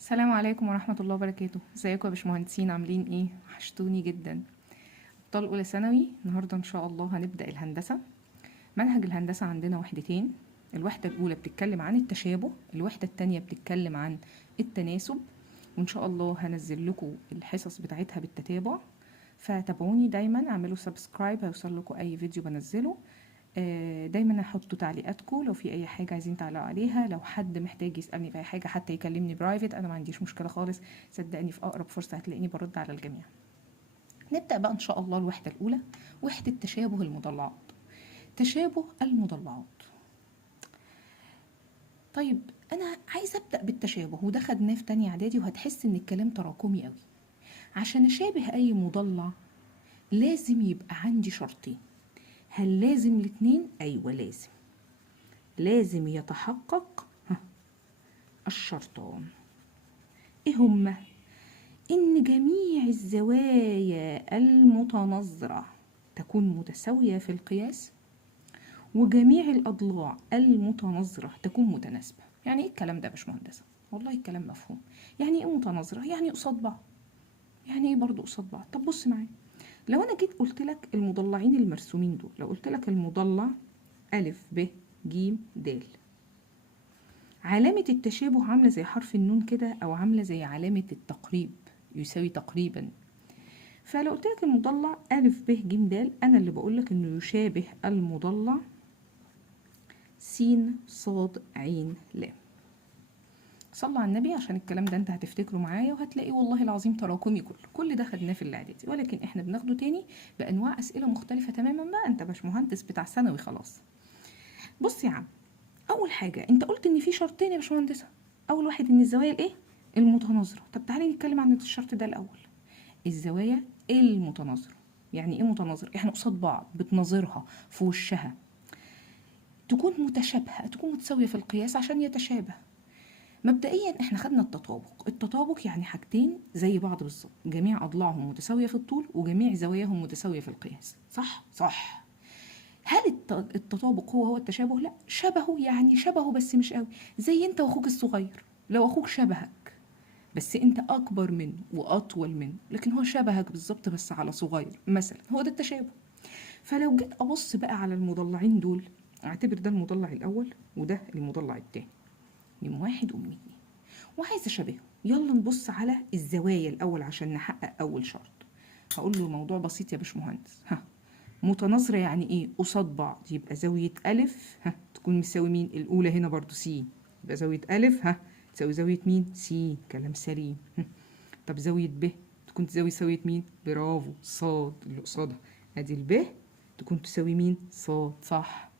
السلام عليكم ورحمة الله وبركاته. ازيكم يا باشمهندسين؟ عاملين ايه؟ وحشتوني جدا. ابطال اولى ثانوي، النهارده ان شاء الله هنبدأ الهندسة. منهج الهندسة عندنا وحدتين. الوحدة الاولى بتتكلم عن التشابه، الوحدة التانية بتتكلم عن التناسب. وان شاء الله هنزل لكم الحصص بتاعتها بالتتابع، فتابعوني دايما، اعملوا سبسكرايب هيوصل لكم اي فيديو بنزله. دايما هحطوا تعليقاتكم لو في اي حاجه عايزين تعلقوا عليها، لو حد محتاج يسالني في اي حاجه حتى يكلمني برايفت، انا ما عنديش مشكله خالص. صدقني في اقرب فرصه هتلاقيني برد على الجميع. نبدا بقى ان شاء الله الوحده الاولى، وحده تشابه المضلعات. تشابه المضلعات. طيب انا عايزه ابدا بالتشابه، وده خدناه في تانية اعدادي، وهتحس ان الكلام تراكمي قوي. عشان اشابه اي مضلع لازم يبقى عندي شرطين. هل لازم الاتنين؟ ايوه لازم. لازم يتحقق الشرطان. ايه هما؟ ان جميع الزوايا المتناظرة تكون متساوية في القياس، وجميع الاضلاع المتناظرة تكون متناسبة. يعني ايه الكلام ده يا باشمهندسة؟ والله الكلام مفهوم. يعني ايه متناظرة؟ يعني قصاد بعض. يعني ايه برضو قصاد بعض؟ طب بص معايا، لو انا جيت قلت لك المضلعين المرسومين دول، لو قلت لك المضلع ا ب ج د، علامة التشابه عاملة زي حرف النون كده، أو عاملة زي علامة التقريب، يساوي تقريبا. فلو قلت لك المضلع أ ب ج د، أنا اللي بقولك إنه يشابه المضلع س ص ع ل. صلى على النبي عشان الكلام ده انت هتفتكره معايا، وهتلاقي والله العظيم تراكمي كل ده خدناه في الاعدادي، ولكن احنا بناخده تاني بانواع اسئله مختلفه تماما. بقى انت باشمهندس بتاع ثانوي خلاص. بص يا عم، اول حاجه انت قلت ان في شرطين يا باشمهندسه. اول واحد ان الزوايا الايه؟ المتناظره. طب تعالي نتكلم عن الشرط ده الاول. الزوايا المتناظره يعني ايه متناظره؟ احنا قصاد بعض، بتناظرها في وشها، تكون متشابهه، تكون متساويه في القياس عشان يتشابه. مبدئيا احنا خدنا التطابق يعني حاجتين زي بعض بالظبط، جميع اضلاعهم متساويه في الطول وجميع زواياهم متساويه في القياس. صح. هل التطابق هو التشابه؟ لا، شبهه يعني شبهه بس مش قوي. زي انت واخوك الصغير، لو اخوك شبهك بس انت اكبر منه واطول منه، لكن هو شبهك بالظبط بس على صغير مثلا، هو ده التشابه. فلو جيت ابص بقى على المضلعين دول، اعتبر ده المضلع الاول وده المضلع التاني، من واحد ومن اتنين، وعايزه اشبهه. يلا نبص على الزوايا الاول عشان نحقق اول شرط. هقول له الموضوع بسيط يا باشمهندس. متناظرة يعني ايه؟ قصاد بعض. يبقى زاوية ألف تكون مساوي مين؟ الأولى هنا برضو س، يبقى زاوية ألف تساوي زاوية مين؟ س. كلام سليم. طب زاوية ب تكون تساوي زاوية مين؟ برافو، صاد اللي قصادها. ادي الب تكون تساوي مين؟ صاد، صح.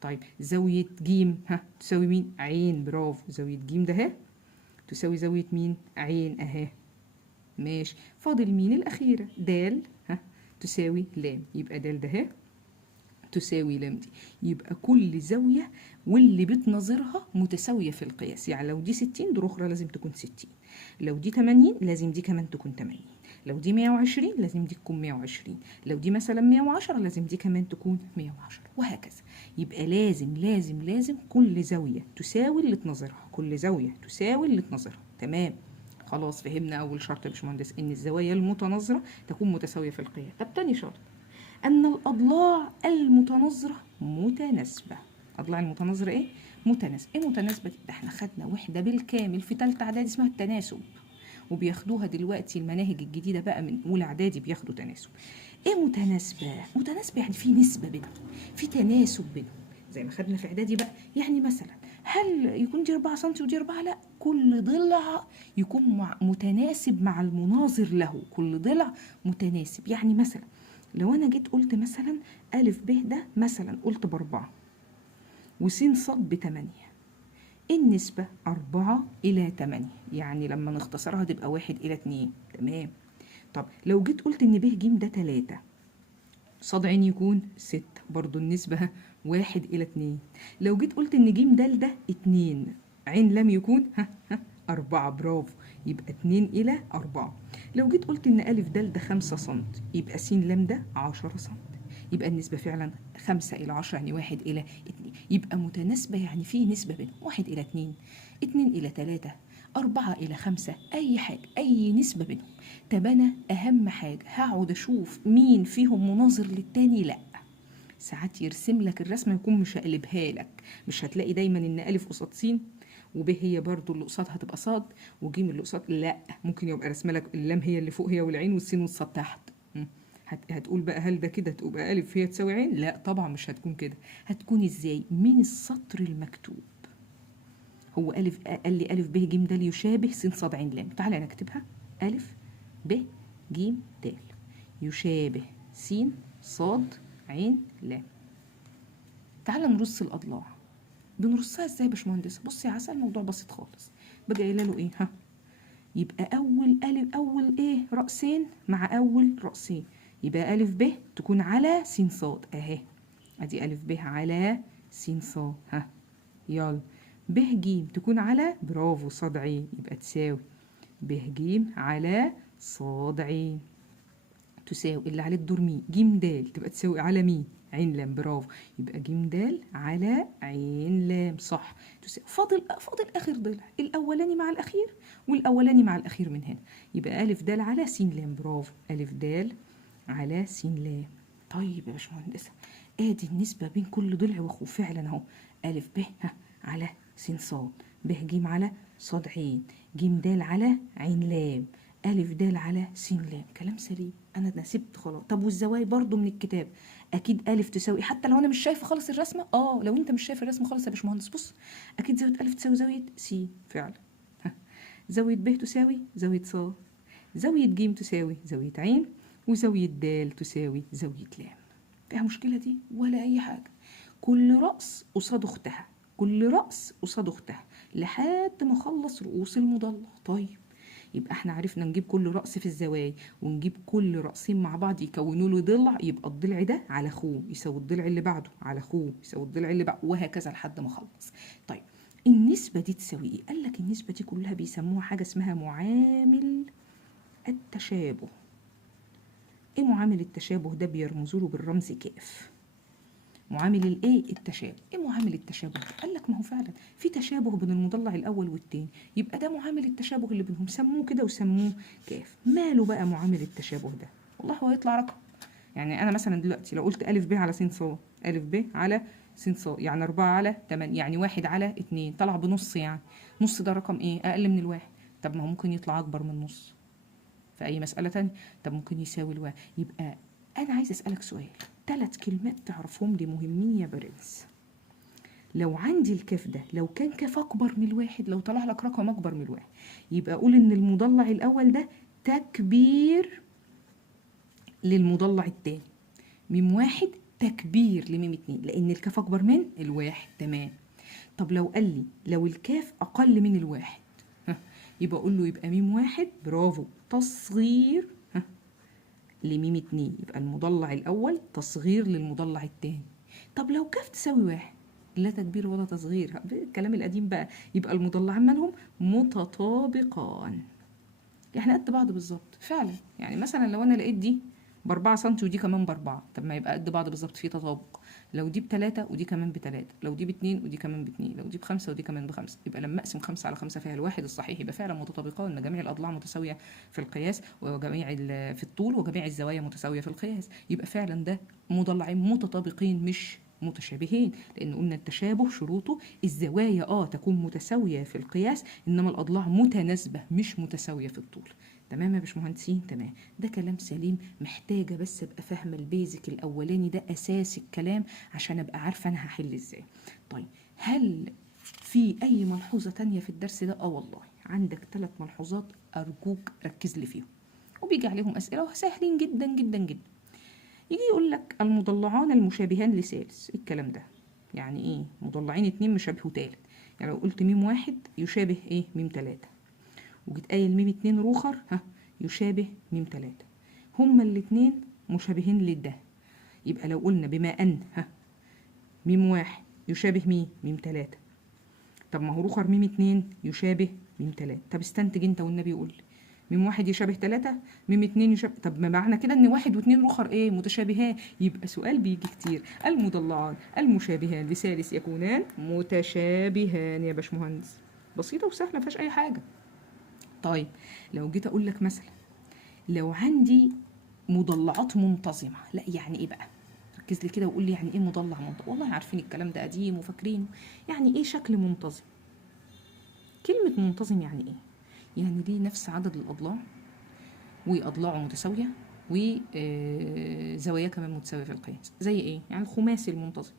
طيب زاوية ج تساوي مين؟ عين، برافو. زاوية ج ده تساوي زاوية مين؟ عين اهي. ماشي، فاضل مين الأخيرة؟ د تساوي لام، يبقى د ده تساوي لام دي. يبقى كل زاوية واللي بتناظرها متساوية في القياس. يعني لو دي 60 دور أخرى لازم تكون 60، لو دي 80 لازم دي كمان تكون 80، لو دي 120 لازم دي تكون 120، لو دي مثلا 110 لازم دي كمان تكون 110، وهكذا. يبقى لازم كل زاوية تساوي اللي تناظرها، كل زاوية تساوي اللي تناظرها. تمام، خلاص فهمنا أول شرط يا باشمهندس، إن الزوايا المتناظرة تكون متساوية في القياس. طب تاني شرط، أن الأضلاع المتناظرة متناسبة. أضلاع المتناظرة إيه؟ متناسبة. إيه متناسبة دي؟ ده إحنا خدنا وحدة بالكامل في تالتة إعدادي اسمها التناسب، وبياخدوها دلوقتي المناهج الجديدة بقى من أولى إعدادي بياخدوا تناسب. إيه متناسبة؟ متناسبة يعني في نسبة بينهم، في تناسب بينهم، زي ما خدنا في إعدادي بقى. يعني مثلا هل يكون دي 4 سم ودي 4؟ لا، كل ضلع يكون متناسب مع المناظر له، كل ضلع متناسب. يعني مثلا لو انا جيت قلت مثلا ا ب ده مثلا قلت ب4 وس ص ب8، النسبة 4/8، يعني لما نختصرها تبقى 1/2. تمام. طب لو جيت قلت ان ب ج ده 3 ص ع يكون 6، برضو النسبة 1/2. لو جيت قلت ان ج د ده 2 عين لم يكون 4، برافو، يبقى 2/4. لو جيت قلت ان أ د 5 سم يبقى س ل ده 10 سم، يبقى النسبة فعلا 5/10، يعني 1/2. يبقى متناسبة يعني في نسبة بينهم، 1/2، 2/3، 4 إلى 5 أي حاجة، أي نسبة بينهم. طب أنا أهم حاجة هقعد أشوف مين فيهم مناظر للتاني؟ لأ، ساعات يرسم لك الرسمة يكون مش هقلبها لك، مش هتلاقي دايما إن ألف قصاد س وب هي برضو اللي قصادها تبقى صاد وجيم اللي قصاد، لا، ممكن يبقى رسمه لك اللام هي اللي فوق هي والعين والسين والصاد تحت. هتقول بقى هل ده كده تبقى ألف هي تساوي عين؟ لا طبعا مش هتكون كده. هتكون ازاي؟ من السطر المكتوب. هو ألف قال لي ألف ب ج د يشابه س ص ع ل. تعالى نكتبها. ألف ب ج د يشابه س ص ع ل. تعالى نرص الأضلاع. بنرصها ازاي يا باشمهندس؟ بصي يا عسل، الموضوع بسيط خالص. باجي قايله له ايه؟ يبقى اول الف، اول ايه رأسين مع اول رأسين، يبقى الف ب تكون على س ص اهي. ادي الف ب على س ص. يلا ب ج تكون على، برافو، ص ع، يبقى تساوي ب ج على ص ع. تساوي اللي عليه الدور مين؟ ج د، تبقى تساوي على مين؟ عين لام، برافو، يبقى ج د على عين لام، صح. تساوي فاضل اخر ضلع، الاولاني مع الاخير والاولاني مع الاخير من هنا، يبقى الف د على س لام، برافو، الف د على س لام. طيب يا باشمهندسه، ادي النسبه بين كل ضلع واخوه فعلا اهو. الف ب على س ص، ب ج على ص ع، ج د على عين لام، ألف د على س لام. كلام سليم، أنا نسبت خلاص. طب والزوايا برضو من الكتاب، أكيد ألف تساوي، حتى لو أنا مش شايفة خالص الرسمة. لو أنت مش شايف الرسمة خالص يا باشمهندس، بص، أكيد زاوية ألف تساوي زاوية س فعلا. زاوية ب تساوي زاوية ص، زاوية ج تساوي زاوية عين، وزاوية د تساوي زاوية لام. فيها مشكلة دي ولا أي حاجة؟ كل رأس قصاد أختها، كل رأس قصاد أختها لحد ما أخلص رؤوس المضلع. طيب يبقى احنا عرفنا نجيب كل رأس في الزوايا، ونجيب كل رأسين مع بعض يكونوا له ضلع، يبقى الضلع ده على اخوه يساوي الضلع اللي بعده على اخوه يساوي الضلع اللي بعده، وهكذا لحد ما اخلص. طيب النسبة دي تساوي ايه؟ قال لك النسبة دي كلها بيسموها حاجة اسمها معامل التشابه. ايه معامل التشابه ده؟ بيرمزوا له بالرمز كاف. معامل الايه؟ التشابه. ايه معامل التشابه؟ قال لك ما هو فعلا في تشابه بين المضلع الاول والتاني، يبقى ده معامل التشابه اللي بينهم، سموه كده وسموه كاف. ماله بقى معامل التشابه ده؟ والله هو يطلع رقم. يعني انا مثلا دلوقتي لو قلت الف ب على س ص، الف ب على س ص يعني 4 على 8، يعني 1 على 2 طلع بنص. يعني نص ده رقم ايه؟ اقل من الواحد. طب ما هو ممكن يطلع اكبر من نص في اي مسألة تانية. طب ممكن يساوي الواحد. يبقى انا عايز اسألك سؤال، 3 كلمات تعرفهم لي مهمين يا برنس. لو عندي الكاف ده لو كان كاف اكبر من الواحد، لو طلع لك رقم اكبر من الواحد، يبقى اقول ان المضلع الاول ده تكبير للمضلع التاني. ميم واحد تكبير لميم اتنين، لان الكاف اكبر من الواحد. تمام. طب لو قال لي لو الكاف اقل من الواحد، يبقى اقول له يبقى ميم واحد، برافو، تصغير لميم اتنين، يبقى المضلع الاول تصغير للمضلع التاني. طب لو كاف تساوي واحد، لا تكبير ولا تصغير، الكلام القديم بقى، يبقى المضلعان مالهم؟ متطابقان، احنا قد بعض بالظبط فعلا. يعني مثلا لو انا لقيت دي ب4 سم ودي كمان ب4، طب ما يبقى قد بعض بالظبط، في تطابق. لو دي ب3 ودي كمان ب3، لو دي ب2 ودي كمان ب2، لو دي ب5 ودي كمان ب5، يبقى لما اقسم 5 على 5 فيها الواحد الصحيح، يبقى فعلا متطابقان، ان جميع الاضلاع متساويه في القياس، وجميع في الطول، وجميع الزوايا متساويه في القياس. يبقى فعلا ده مضلعين متطابقين مش متشابهين، لان قلنا التشابه شروطه الزوايا تكون متساويه في القياس، انما الاضلاع متناسبه مش متساويه في الطول. تمام يا باشمهندسين؟ تمام. ده كلام سليم، محتاجه بس ابقى فاهمه البيزك الاولاني ده، اساس الكلام، عشان ابقى عارفه انا هحل ازاي. طيب هل في اي ملحوظه تانية في الدرس ده؟ والله عندك 3 ملحوظات ارجوك ركز لي فيهم، وبيجي عليهم اسئله وسهلين جدا جدا جدا. يجي يقول لك المضلعان المشابهان لثالث. ايه الكلام ده؟ يعني ايه مضلعين 2 مشابهوا تالت؟ يعني لو قلت ميم 1 يشابه ايه؟ ميم 3، وجيت قايل ميم 2 روخر يشابه ميم 3، هما الاتنين مشابهين لده. يبقى لو قلنا بما ان ميم 1 يشابه ميم 3، طب ما هو روخر ميم 2 يشابه ميم 3. طب استنتج انت والنبي يقول لي ميم 1 يشابه 3، ميم 2 يشابه، طب ما معنى كده ان 1 و2 روخر ايه؟ متشابهان. يبقى سؤال بيجي كتير، المضلعان المشابهان لثالث يكونان متشابهان يا باشمهندس. بسيطه وسهله، ما فيهاش اي حاجه. طيب لو جيت اقول لك مثلا لو عندي مضلعات منتظمه، لا يعني ايه بقى؟ ركز لي كده وقول لي يعني ايه مضلع منتظم. والله عارفين الكلام ده قديم وفاكرينه. يعني ايه شكل منتظم؟ كلمه منتظم يعني ايه؟ يعني ليه نفس عدد الاضلاع، واضلاعه متساويه، وزواياه كمان متساويه في القياس. زي ايه؟ يعني الخماسي المنتظم.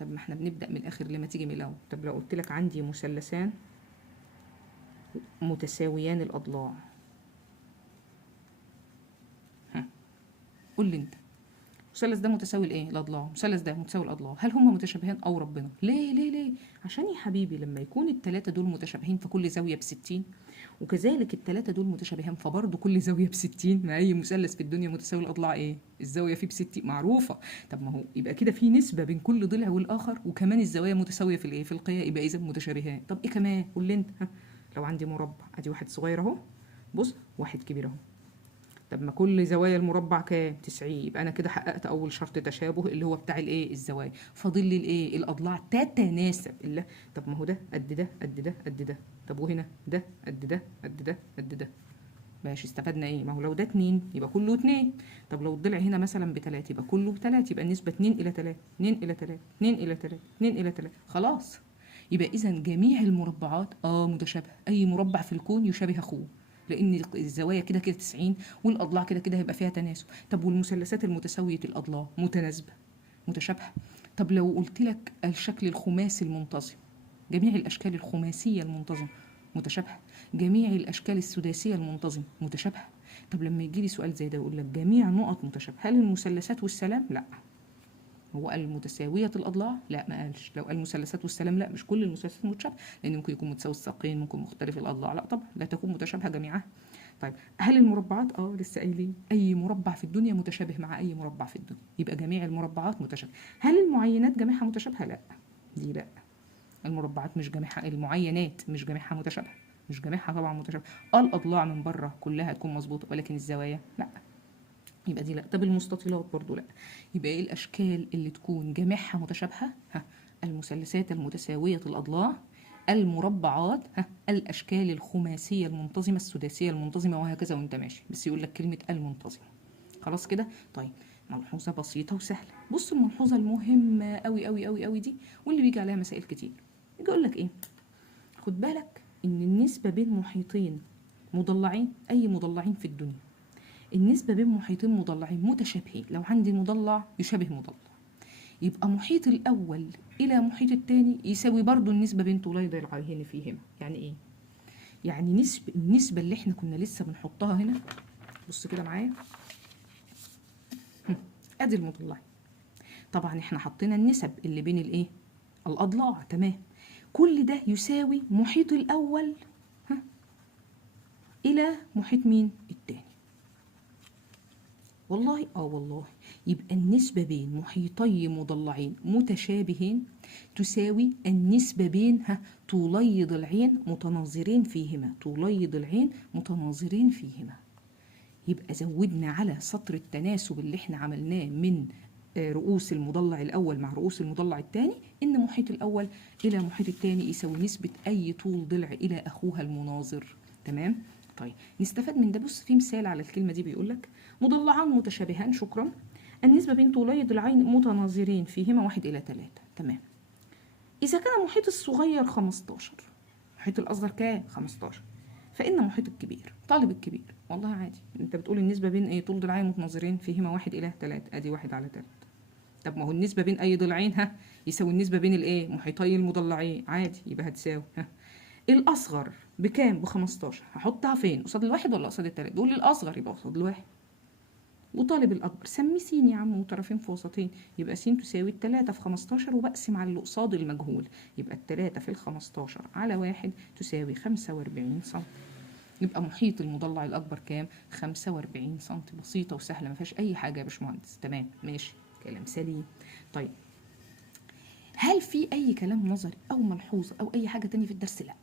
طب ما احنا بنبدا من الاخر لما تيجي من الاول. طب لو قلت لك عندي مثلثان متساويان الاضلاع، ها، قول لي انت، المثلث ده متساوي لايه؟ الاضلاع. المثلث ده متساوي الاضلاع، هل هم متشابهين او ربنا؟ ليه ليه ليه؟ عشان يا حبيبي لما يكون الثلاثه دول متشابهين فكل زاويه ب60، وكذلك الثلاثه دول متشابهين فبرضه كل زاويه ب60. ما اي مثلث في الدنيا متساوي الاضلاع ايه؟ الزاويه فيه ب60 معروفه. طب ما هو يبقى كده في نسبه بين كل ضلع والاخر، وكمان الزوايا متساويه في الايه؟ في القياس، يبقى اذا متشابهان. طب ايه كمان؟ قول لي انت. ها، لو عندي مربع، ادي واحد صغير اهو، بص، واحد كبير اهو. طب ما كل زوايا المربع كام؟ 90. يبقى انا كده حققت اول شرط تشابه اللي هو بتاع الايه؟ الزوايا. فاضل لي الايه؟ الاضلاع تتناسب. الا طب ما هو ده قد ده قد ده قد ده. طب وهنا ده قد ده قد ده قد ده. ماشي، استفدنا ايه؟ ما هو لو ده 2 يبقى كله 2. طب لو الضلع هنا مثلا ب3 يبقى كله ب3، يبقى النسبه 2 الى 3، 2 الى 3، 2 الى 3، 2 الى 3. خلاص. يبقى اذا جميع المربعات متشابهه. اي مربع في الكون يشابه اخوه، لان الزوايا كده كده 90، والاضلاع كده كده هيبقى فيها تناسب. طب والمثلثات المتساويه الاضلاع متناسبه متشابهه. طب لو قلت لك الشكل الخماسي المنتظم، جميع الاشكال الخماسيه المنتظمه متشابهه، جميع الاشكال السداسيه المنتظمه متشابهه. طب لما يجي لي سؤال زي ده يقول لك جميع نقط متشابهه، هل المثلثات والسلام؟ لا. هو قال متساوية الأضلاع؟ لا ما قالش. لو قال المثلثات والسلام، لا، مش كل المثلثات متشابهة، لأن ممكن يكون متساوي الساقين، ممكن مختلف الأضلاع، لا طبعا لا تكون متشابهة جميعها. طيب هل المربعات؟ لسه قايلين أي مربع في الدنيا متشابه مع أي مربع في الدنيا، يبقى جميع المربعات متشابهة. هل المعينات جميعها متشابهة؟ لا، دي لا. المربعات مش جميعها، المعينات مش جميعها متشابهة، مش جميعها طبعا متشابهة. الأضلاع من بره كلها تكون مظبوطة، ولكن الزوايا لا، يبقى دي لا. طب المستطيلات برضو لا. يبقى ايه الاشكال اللي تكون جميعها متشابهه؟ المثلثات المتساويه الاضلاع، المربعات، الاشكال الخماسيه المنتظمه، السداسيه المنتظمه، وهكذا وانت ماشي، بس يقول لك كلمه المنتظمه. خلاص كده. طيب ملحوظه بسيطه وسهله. بص الملحوظه المهمه قوي قوي قوي قوي دي، واللي بيجي عليها مسائل كتير. يجي يقول لك ايه؟ خد بالك ان النسبه بين محيطين مضلعين، اي مضلعين في الدنيا، النسبة بين محيطين مضلعين متشابهين، لو عندي مضلع يشابه مضلع، يبقى محيط الأول إلى محيط الثاني يساوي برضو النسبة بين طولي ضلعين فيهما. يعني إيه؟ يعني النسبة اللي إحنا كنا لسه بنحطها هنا، بص كده معايا، أدي المضلعين. طبعا إحنا حطينا النسب اللي بين الإيه؟ الأضلاع، تمام. كل ده يساوي محيط الأول إلى محيط مين؟ الثاني. والله والله. يبقى النسبة بين محيطي مضلعين متشابهين تساوي النسبة بين طولي ضلعين متناظرين فيهما، طولي ضلعين متناظرين فيهما. يبقى زودنا على سطر التناسب اللي احنا عملناه من رؤوس المضلع الأول مع رؤوس المضلع الثاني، إن محيط الأول إلى محيط الثاني يساوي نسبة أي طول ضلع إلى أخوها المناظر. تمام؟ طيب نستفاد من ده. بص في مثال على الكلمة دي بيقول لك مضلعان متشابهان، شكرا، النسبة بين طولي ضلعين متناظرين فيهما 1:3. تمام. إذا كان المحيط الصغير 15، محيط الأصغر كام؟ 15، فإن محيط الكبير، طالب الكبير، والله عادي، أنت بتقول النسبة بين إيه؟ طول ضلعين متناظرين فيهما 1:3، أدي 1/3. طب ما هو النسبة بين أي ضلعين يساوي النسبة بين الإيه؟ محيطي المضلعين، عادي، يبقى هتساوي الأصغر بكام؟ ب15. هحطها فين؟ قصاد الواحد ولا قصاد التلاتة؟ بيقول لي الأصغر يبقى قصاد الواحد، وطالب الأكبر سميه س يا عم، وطرفين في وسطين، يبقى س تساوي 3 في 15، وبقسم على اللي قصاد المجهول، يبقى 3 في 15 على 1 تساوي 45 سم. يبقى محيط المضلع الأكبر كام؟ 45 سم. بسيطة وسهلة، ما فيهاش أي حاجة يا باشمهندس. تمام ماشي، كلام سليم. طيب هل في أي كلام نظري أو ملحوظة أو أي حاجة تانية في الدرس؟ لأ.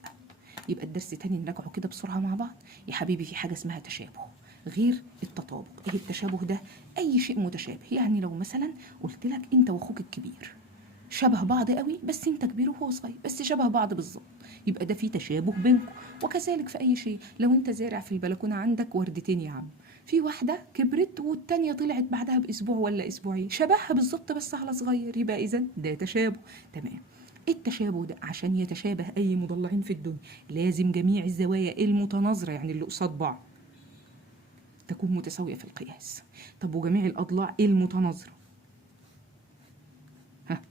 يبقى الدرس تاني نراجعه كده بسرعة مع بعض. يا حبيبي في حاجة اسمها تشابه غير التطابق. ايه التشابه ده؟ اي شيء متشابه. يعني لو مثلا قلت لك انت واخوك الكبير شبه بعض قوي بس انت كبير وهو صغير، بس شبه بعض بالظبط، يبقى ده في تشابه بينكم. وكذلك في اي شيء، لو انت زارع في البلكونه عندك وردتين يا عم، في واحده كبرت والتانيه طلعت بعدها باسبوع ولا اسبوعين شبهها بالظبط بس على صغير، يبقى اذا ده تشابه. تمام. التشابه ده عشان يتشابه اي مضلعين في الدنيا لازم جميع الزوايا المتناظره، يعني اللي قصاد بعض، تكون متساويه في القياس. طب وجميع الاضلاع المتناظره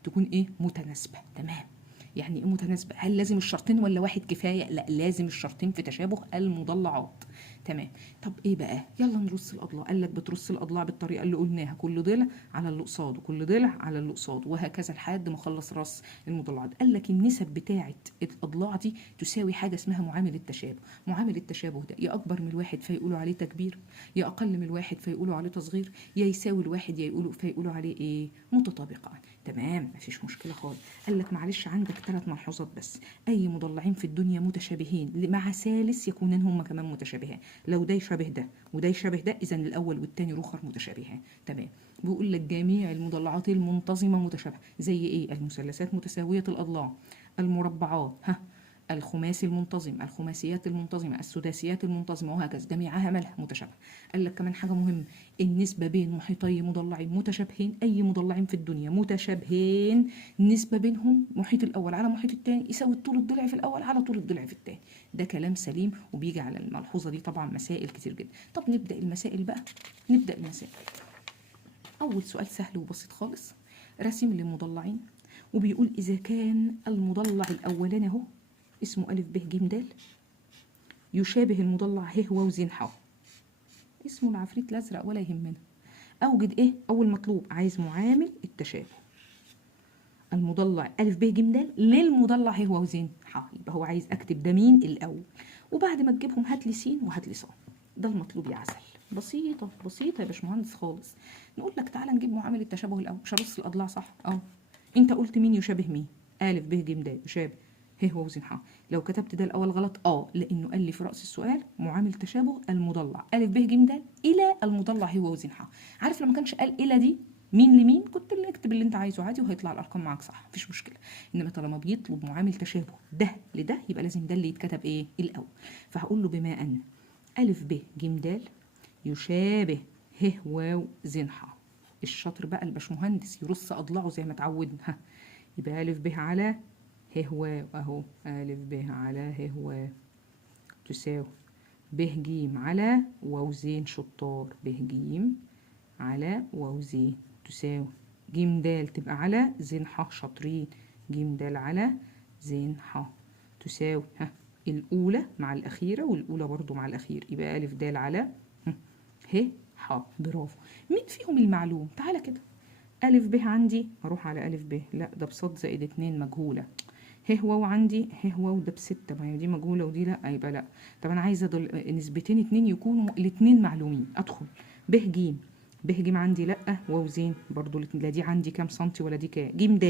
تكون ايه؟ متناسبه. تمام. يعني ايه متناسبه؟ هل لازم الشرطين ولا واحد كفايه؟ لا، لازم الشرطين في تشابه المضلعات. تمام. طب ايه بقى؟ يلا نرص الاضلاع. قال لك بترص الاضلاع بالطريقه اللي قلناها، كل ضلع على اللي قصاده، كل ضلع على اللي قصاده، وهكذا لحد ما اخلص رص المضلعات. قال لك النسب بتاعه الاضلاع دي تساوي حاجه اسمها معامل التشابه. معامل التشابه ده يا اكبر من الواحد فيقولوا عليه تكبير، يا اقل من الواحد فيقولوا عليه تصغير، يا يساوي الواحد يا فيقولوا عليه ايه؟ متطابقان. تمام، مفيش مشكله خالص. قال لك معلش عندك 3 ملحوظات بس. اي مضلعين في الدنيا متشابهين مع ثالث يكونان هم كمان متشابهان. لو ده يشابه ده وده يشابه ده، اذا الاول والثاني الاخر متشابهان. تمام. بيقول لك جميع المضلعات المنتظمه متشابهه. زي ايه؟ المثلثات متساويه الاضلاع، المربعات، الخماسي المنتظم، الخماسيات المنتظمه، السداسيات المنتظمه، وهكذا جميعها مالها متشابهه. قال لك كمان حاجه مهمه، النسبه بين محيطي مضلعين متشابهين، اي مضلعين في الدنيا متشابهين، النسبه بينهم محيط الاول على محيط الثاني يساوي طول الضلع في الاول على طول الضلع في الثاني. ده كلام سليم، وبيجي على الملحوظه دي طبعا مسائل كتير جدا. طب نبدا المسائل بقى. نبدا المسائل. اول سؤال سهل وبسيط خالص، رسم لمضلعين، وبيقول اذا كان المضلع الاولاني اهو اسمه أ ب ج د يشابه المضلع ه واو ز ح، اسمه العفريت الازرق ولا يهمنا. اوجد ايه؟ اول مطلوب عايز معامل التشابه. المضلع أ ب ج د للمضلع ه واو ز ح، يبقى هو عايز اكتب ده مين الاول، وبعد ما تجيبهم هات لي س وهات لي ص. ده المطلوب يا عسل. بسيطه بسيطه يا باشمهندس خالص. نقول لك تعالى نجيب معامل التشابه الاول. مش هرص الاضلاع صح؟ انت قلت مين يشابه مين؟ أ ب ج د يشابه ه واو ز ح. لو كتبت ده الاول غلط لانه قال لي في راس السؤال معامل تشابه المضلع أ ب ج د الى المضلع ه واو ز ح. عارف لما كانش قال الى دي مين لمين كنت اللي اكتب اللي انت عايزه عادي وهيطلع الارقام معاك صح، مفيش مشكله. انما طالما بيطلب معامل تشابه ده لده يبقى لازم ده اللي يتكتب ايه الاول. فهقول له بما ان أ ب ج د يشابه ه واو ز ح. الشاطر بقى الباشمهندس يرص اضلاعه زي ما اتعودنا. يبقى أ ب على ه واو اهو، أ ب على ه واو تساوي ب ج على واو ز شطار، ب ج على واو ز تساوي ج د تبقى على ز ح شاطرين، ج د على ز ح تساوي الأولى مع الأخيرة والأولى برضو مع الأخير، يبقى أ د على ه ح. برافو. مين فيهم المعلوم؟ تعالى كده. أ ب عندي هروح على أ ب، لا ده بصاد زائد 2 مجهولة. ه واو عندي ه واو ده ب6، ما هي دي مجهولة ودي لا، يبقى لا. طب أنا عايزة نسبتين 2 يكونوا الاتنين معلومين. أدخل ب ج، ب ج عندي لا واو زين برضو، لا دي عندي كام سنتي ولا دي كام. ج د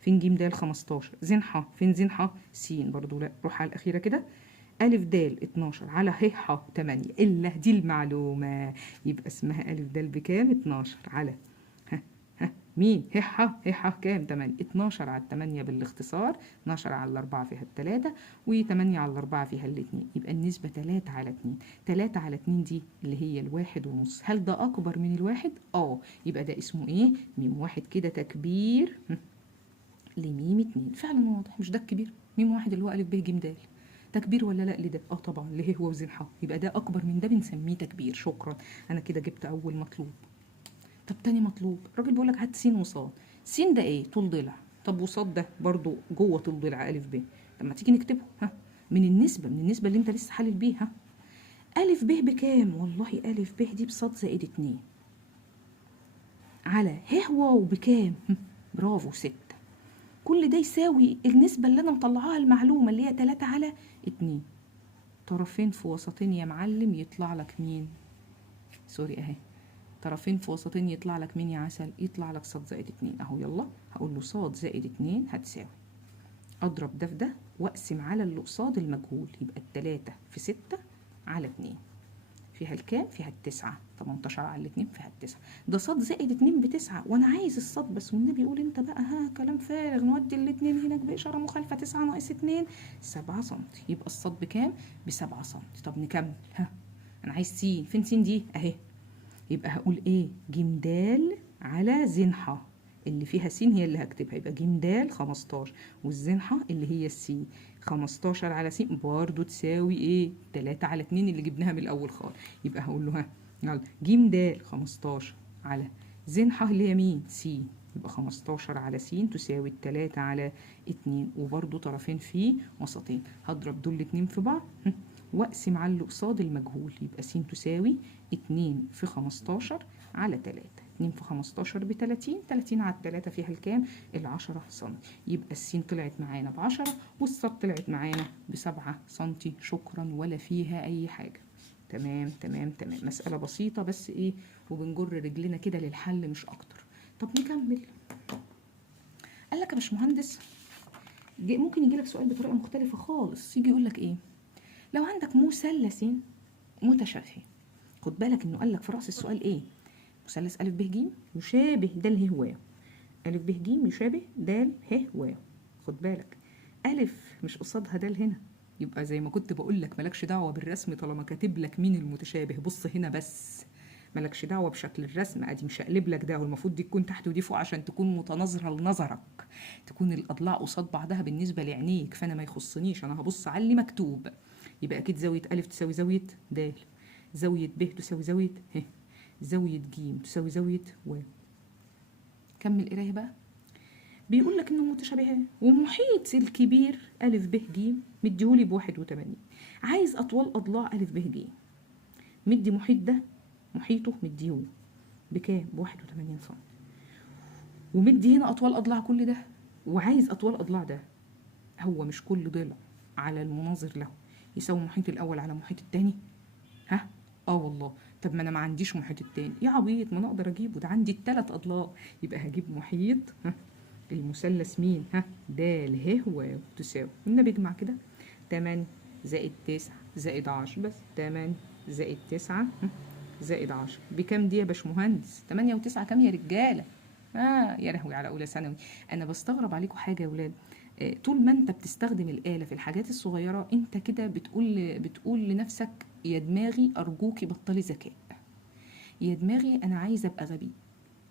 فين ج د 15، ز ح فين ز ح س برضو لا. روح على الأخيرة كده. أ د 12 على ه ح 8، إلا دي المعلومة، يبقى اسمها أ د بكام؟ 12 على مين؟ ه ح ه ح كام؟ 8. 12 على 8 بالاختصار، 12 على 4 فيها ال3 و8 على 4 فيها ال2، يبقى النسبة 3 على 2. 3 على 2 دي اللي هي الواحد ونص. هل ده أكبر من الواحد؟ يبقى ده اسمه إيه؟ ميم واحد كده تكبير لميم 2. فعلا واضح، مش ده الكبير؟ ميم واحد اللي هو أ ب ج د تكبير ولا لا لده؟ طبعا له هو وزن ح، يبقى ده أكبر من ده بنسميه تكبير. شكرا، أنا كده جبت أول مطلوب. طب تاني مطلوب، الراجل بيقول لك هات س وصاد. س ده ايه؟ طول ضلع. طب وصاد ده برضو جوه طول ضلع أ ب. لما تيجي نكتبه من النسبة اللي انت لسه حالل بيها. أ ب بكام؟ والله أ ب دي بصاد زائد 2 على ه واو بكام؟ برافو 6. كل ده يساوي النسبة اللي انا مطلعاها المعلومة اللي هي 3 على 2. طرفين في وسطين يا معلم يطلع لك مين؟ سوري اهي، طرفين في وسطين يطلع لك مين يا عسل؟ يطلع لك ص زائد 2 اهو. يلا هقول له ص زائد 2 هتساوي، اضرب ده في ده واقسم على اللي قصاد المجهول، يبقى 3 في 6 على 2. فيها الكام؟ فيها التسعة. 18 على الاتنين فيها التسعة. ده صاد زائد 2 ب9، وانا عايز الصاد بس، والنبي يقول انت بقى ها كلام فارغ، نودي الاتنين هناك باشاره مخالفه، 9 ناقص 2 7 سم. يبقى الصاد بكام؟ ب7 سم. طب نكمل. ها انا عايز س، فين س دي؟ اهي. يبقى هقول ايه؟ ج د على زنحه اللي فيها س هي اللي هكتبها، يبقى ج د 15 والزنحه اللي هي الس 15 على س برضو تساوي ايه؟ 3 على 2 اللي جبناها من الاول خالص. يبقى هقول له ها يلا ج د 15 على زنحه اللي هي مين؟ س، يبقى 15 على س تساوي 3 على 2، وبرضو طرفين في وسطين. هضرب دول الاتنين في بعض واقسم على اللي قصاد المجهول، يبقى س تساوي 2 في 15 على 3. 2 في 15 ب30، 30 على 3 فيها الكام؟ ال10 سم. يبقى السين طلعت معانا ب10 والصاد طلعت معانا ب7 سم. شكرا، ولا فيها اي حاجه. تمام تمام تمام. مساله بسيطه بس ايه، وبنجر رجلنا كده للحل مش اكتر. طب نكمل. قال لك يا باشمهندس ممكن يجي لك سؤال بطريقه مختلفه خالص، يجي يقول لك ايه؟ لو عندك مثلثين متشابهين. خد بالك انه قال لك في راس السؤال ايه؟ مثلث ا ب ج يشابه د ه و. ا ب ج يشابه د ه و. خد بالك الف مش قصادها د هنا، يبقى زي ما كنت بقول لك مالكش دعوه بالرسم طالما كاتب لك مين المتشابه. بص هنا بس، مالكش دعوه بشكل الرسم. ادي مش هقلب لك ده، والمفروض دي تكون تحت ودي فوق عشان تكون متناظره لنظرك، تكون الاضلاع قصاد بعضها بالنسبه لعينيك، فانا ما يخصنيش، انا هبص على اللي مكتوب. يبقى اكيد زاويه ا تساوي زاويه د، زاويه ب تساوي زاويه ه، زاويه ج تساوي زاويه و. كمل قرايه بقى. بيقول لك انه متشابهان، ومحيط الكبير ا ب ج مديهولي ب81. عايز اطوال اضلاع ا ب ج. مدي محيط ده، محيطه مديهولي بكام؟ ب81 سم. ومدي هنا اطوال اضلاع كل ده، وعايز اطوال اضلاع ده. هو مش كل ضلع على المناظر له يساوي محيط الاول على محيط التاني؟ ها والله. طب ما انا ما عنديش محيط التاني يا عبيط، ما انا اقدر اجيبه، ده عندي الثلاث اضلاع. يبقى هجيب محيط المثلث مين؟ د ه و تساوي، والنبي اجمع كده 8 زائد 9 زائد 10، بس 8 زائد 9 زائد 10 بكام دي يا باشمهندس؟ 8 و9 كام يا رجاله؟ يا لهوي على اولى ثانوي. انا بستغرب عليكم حاجه يا ولاد، طول ما انت بتستخدم الآلة في الحاجات الصغيرة انت كده بتقول لنفسك يا دماغي ارجوكي بطلي ذكاء، يا دماغي انا عايزه ابقى غبي.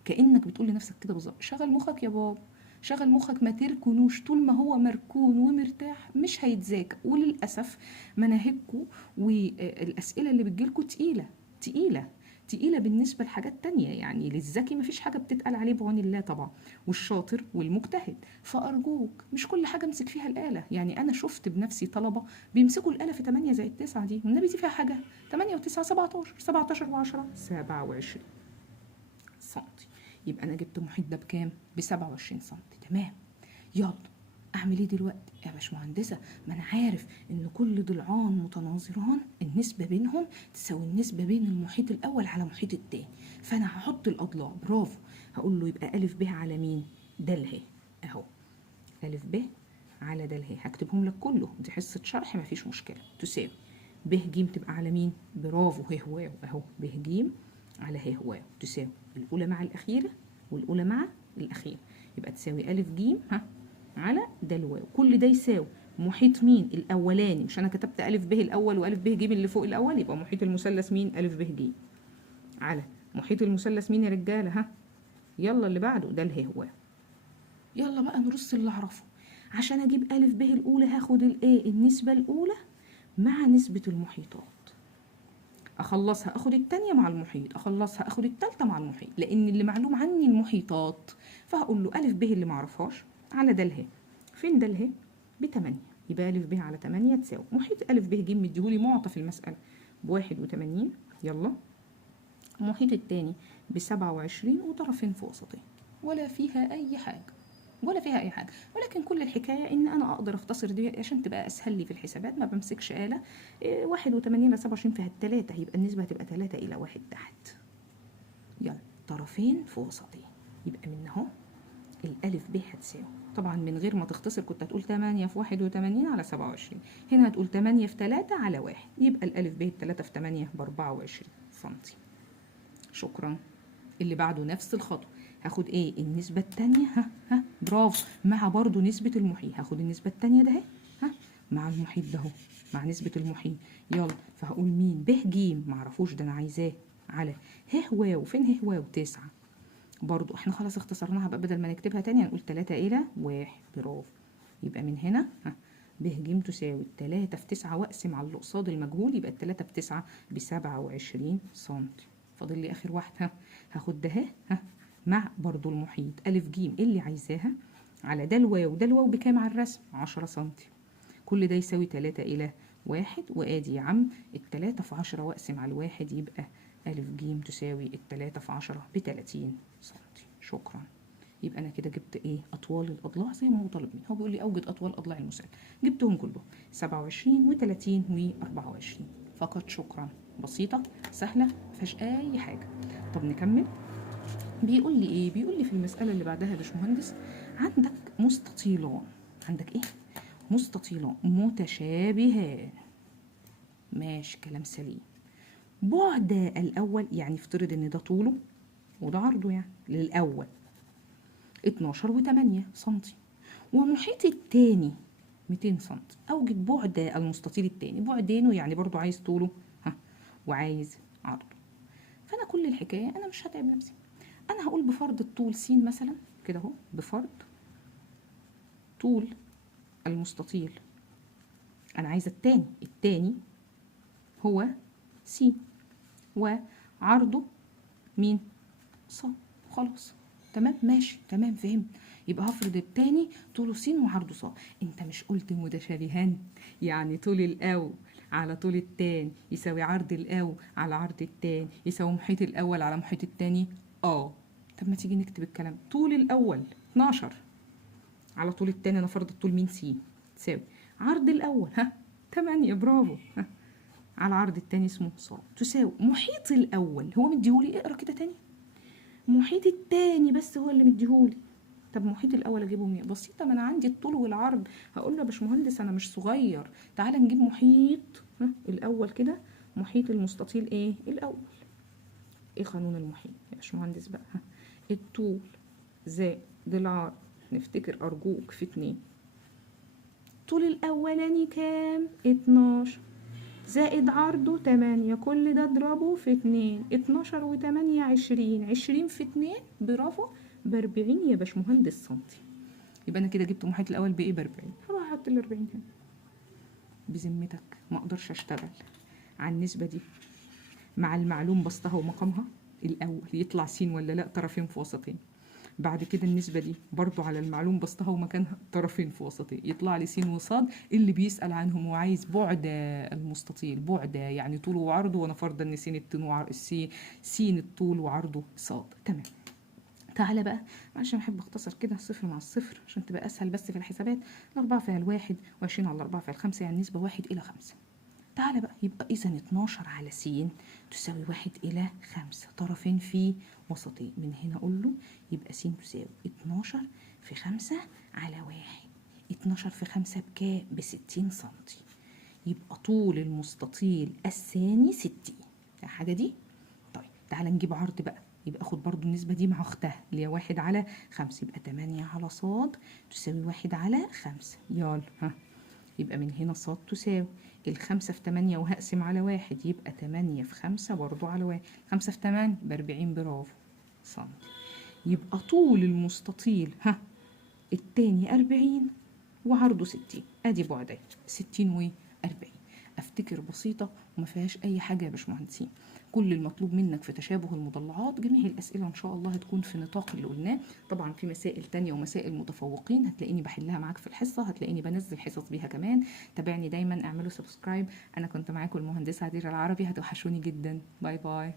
كأنك بتقول لنفسك كده بالظبط. شغل مخك يا بابا، شغل مخك، ما تركنوش. طول ما هو مركون ومرتاح مش هيتذاكر. وللاسف مناهجكم والاسئله اللي بتجيلكم تقيله تقيله تقيله بالنسبه لحاجات تانية. يعني للذكي مفيش حاجه بتتقال عليه بعون الله طبعا، والشاطر والمجتهد. فارجوك مش كل حاجه امسك فيها الاله. يعني انا شفت بنفسي طلبه بيمسكوا الاله في 8 زائد 9 دي، والنبي دي فيها حاجه؟ 8 و9 17، 17 و10 27 سم. يبقى انا جبت محيط ده بكام؟ ب27 سم. تمام. يلا اعمل ايه دلوقتي يا باشمهندسه؟ ما انا عارف ان كل ضلعان متناظران النسبه بينهم تساوي النسبه بين المحيط الاول على المحيط الثاني، فانا هحط الاضلاع. برافو. هقول له يبقى ا ب على مين؟ د ه. اهو ا ب على د ه، هكتبهم لك كله، دي حصه شرح مفيش مشكله. تساوي ب ج تبقى على مين؟ برافو ه واو. اهو ب ج على ه واو تساوي الاولى مع الاخيره والاولى مع الاخيره، يبقى تساوي ا ج على د واو. كل ده يساوي محيط مين؟ الاولاني. مش انا كتبت ا ب الاول والف ب ج اللي فوق الاول، يبقى محيط المثلث مين؟ ا ب ج على محيط المثلث مين يا رجاله؟ يلا اللي بعده ده ه واو. يلا بقى نرص اللي اعرفه. عشان اجيب ا ب الاولى هاخد الايه؟ النسبه الاولى مع نسبه المحيطات، اخلصها اخد التانية مع المحيط، اخلصها اخد التالتة مع المحيط، لان اللي معلوم عني المحيطات. فهقول له ا ب اللي معرفهاش على د ه. فين د ه؟ ب8. يبقى ا ب على 8 تساوي محيط ا ب ج مديهولي معطى في المسألة ب81. يلا المحيط التاني ب27 وطرفين في وسطين، ولا فيها اي حاجة ولا فيها اي حاجه. ولكن كل الحكايه ان انا اقدر اختصر دي عشان تبقى اسهل لي في الحسابات. ما بمسكش آلة. 81 على 27 فيها التلاتة، يبقى النسبه هتبقى 3 إلى 1 تحت. يلا طرفين في وسطين، يبقى من اهو الألف ب هتساوي، طبعا من غير ما تختصر كنت هتقول 8 في 81 على 27، هنا هتقول 8 في 3 على 1، يبقى الألف ب 3 في 8 ب 24 سنتي. شكرا. اللي بعده نفس الخطوة، هاخد ايه النسبة التانية، ها برافو، مع برضو نسبة المحيط، هاخد النسبة التانية ده ها مع المحيط ده اهو، مع نسبة المحيط، يلا فهقول مين ب ج، معرفوش ده انا عايزاه، على ه واو، فين ه واو 9، برضو احنا خلاص اختصرناها بقى، بدل ما نكتبها تاني هنقول 3 إلى 1، برافو. يبقى من هنا ب ج تساوي 3 في 9 واقسم على اللي قصاد المجهول، يبقى 3 في 9 ب 27 سنتي. فاضل لي اخر واحد، هاخد ده مع برضو المحيط ألف ج اللي عايزاها على ده الواو، ده الواو بكام على الرسم 10 سنتي، كل ده يساوي 3 إلى 1، وادي يا عم التلاتة في 10 واقسم على الواحد، يبقى ألف ج تساوي التلاتة في 10 ب30 سنتي. شكرا. يبقى انا كده جبت ايه اطوال الاضلاع زي ما هو طالب مني، هو بيقول لي اوجد اطوال اضلاع المثلث، جبتهم كلهم 27 و30 و24 فقط. شكرا. بسيطه سهله مفيهاش اي حاجه. طب نكمل. بيقول لي ايه، بيقول لي في المساله اللي بعدها يا باشمهندس عندك مستطيلان، عندك ايه مستطيلان متشابهان، ماشي كلام سليم. بعد الاول يعني افترض ان ده طوله وده عرضه، يعني للاول 12 و8 سنتي، ومحيط التاني 200 سنتي، اوجد بعد المستطيل التاني، بعدينه يعني برضو عايز طوله وعايز عرضه. فانا كل الحكايه انا مش هتعب نفسي، انا هقول بفرض الطول س مثلا كده اهو، بفرض طول المستطيل انا عايزه التاني هو س، وعرضه مين ص، خلاص تمام ماشي تمام فهمت. يبقى هفرض التاني طوله س وعرضه ص. انت مش قلت متشابهان؟ يعني طول الاول على طول التاني يساوي عرض الاول على عرض التاني يساوي محيط الاول على محيط التاني. طب ما تيجي نكتب الكلام، طول الاول 12 على طول التاني، انا فرض الطول مين س، تساوي عرض الاول 8 برافو على عرض التاني اسمه ص، تساوي محيط الاول هو مديهولي، اقرا كده تاني، محيط التاني بس هو اللي مديهولي. طب محيط الاول اجيبه منين؟ بسيطه، ما انا عندي الطول والعرض، هقول له يا باشمهندس انا مش صغير، تعالى نجيب محيط الاول كده، محيط المستطيل ايه الاول. ايه قانون المحيط يا باشمهندس بقى؟ الطول زائد العرض، نفتكر ارجوك في 2، طول الاولاني كام 12 زائد عرضه 8، كل ده اضربه في 2، 12 و8 20، 20 في 2 برافو ب40 يا باشمهندس سنتي. يبقى انا كده جبت محيط الاول بايه ب40، هروح احط ال40 هنا. بذمتك ما اقدرش اشتغل على النسبه دي مع المعلوم بسطها ومقامها الاول يطلع س ولا لا، طرفين في وسطين، بعد كده النسبة دي برضو على المعلوم بسطها ومكانها طرفين في وسطين، يطلع لي س وصاد اللي بيسأل عنهم وعايز بعد المستطيل، بعد يعني طوله وعرضه، وانا فرضا ان س الطول وعرضه صاد. تمام. تعالى بقى عشان احب اختصر كده صفر مع الصفر عشان تبقى اسهل بس في الحسابات، الاربعة فيها الواحد و20 على الاربعة فيها الخمسة، يعني النسبة 1 إلى 5. تعالى بقى، يبقى إذا 12 على س تساوي 1 إلى 5، طرفين في وسطين، من هنا أقول له يبقى س تساوي 12 في 5 على 1، 12 في 5 بكام؟ ب60 سنتي، يبقى طول المستطيل الثاني 60. الحاجة دي طيب تعالى نجيب عرض بقى، يبقى اخد برضو النسبة دي مع اختها اللي هي 1 على 5، يبقى 8 على ص تساوي 1 على 5، يلا يبقى من هنا ص تساوي الخمسة في 8 وهقسم على 1، يبقى 8 في 5 برضو على 1، 5 في 8 ب40 برافو سنتي. يبقى طول المستطيل التاني 40 وعرضه 60، ادي بعدين 60 و40. افتكر بسيطة وما فيهاش اي حاجة يا باشمهندسين، كل المطلوب منك في تشابه المضلعات جميع الاسئلة ان شاء الله هتكون في نطاق اللي قلناه، طبعا في مسائل تانية ومسائل متفوقين هتلاقيني بحلها معاك في الحصة، هتلاقيني بنزل حصص بيها كمان. تابعني دايما، اعملوا سبسكرايب. انا كنت معاكم المهندسة عديرة العربي، هتوحشوني جدا. باي باي.